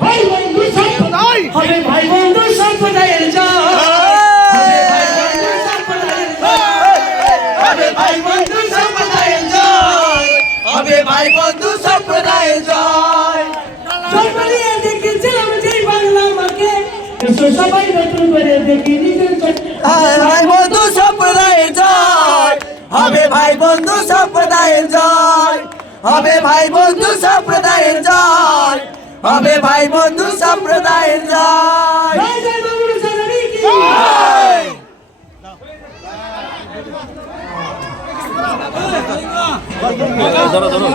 ভাই বন্ধু সম্প্রদায়ের জয়, ভাই বন্ধু সম্প্রদায়ের জয়, হবে ভাই বন্ধু সম্প্রদায়ের জয়। সবাই দেখেছিলাম যে বাংলা মাকে, সবাই নতুন করে দেখি নিজের ভাই বন্ধু সম্প্রদায়ের জয়, হবে ভাই বন্ধু সম্প্রদায়ের জয়, হবে ভাই বন্ধু সম্প্রদায়ের জয়, হবে ভাই বন্ধু সম্প্রদায়ের জয়। ধরো ধরো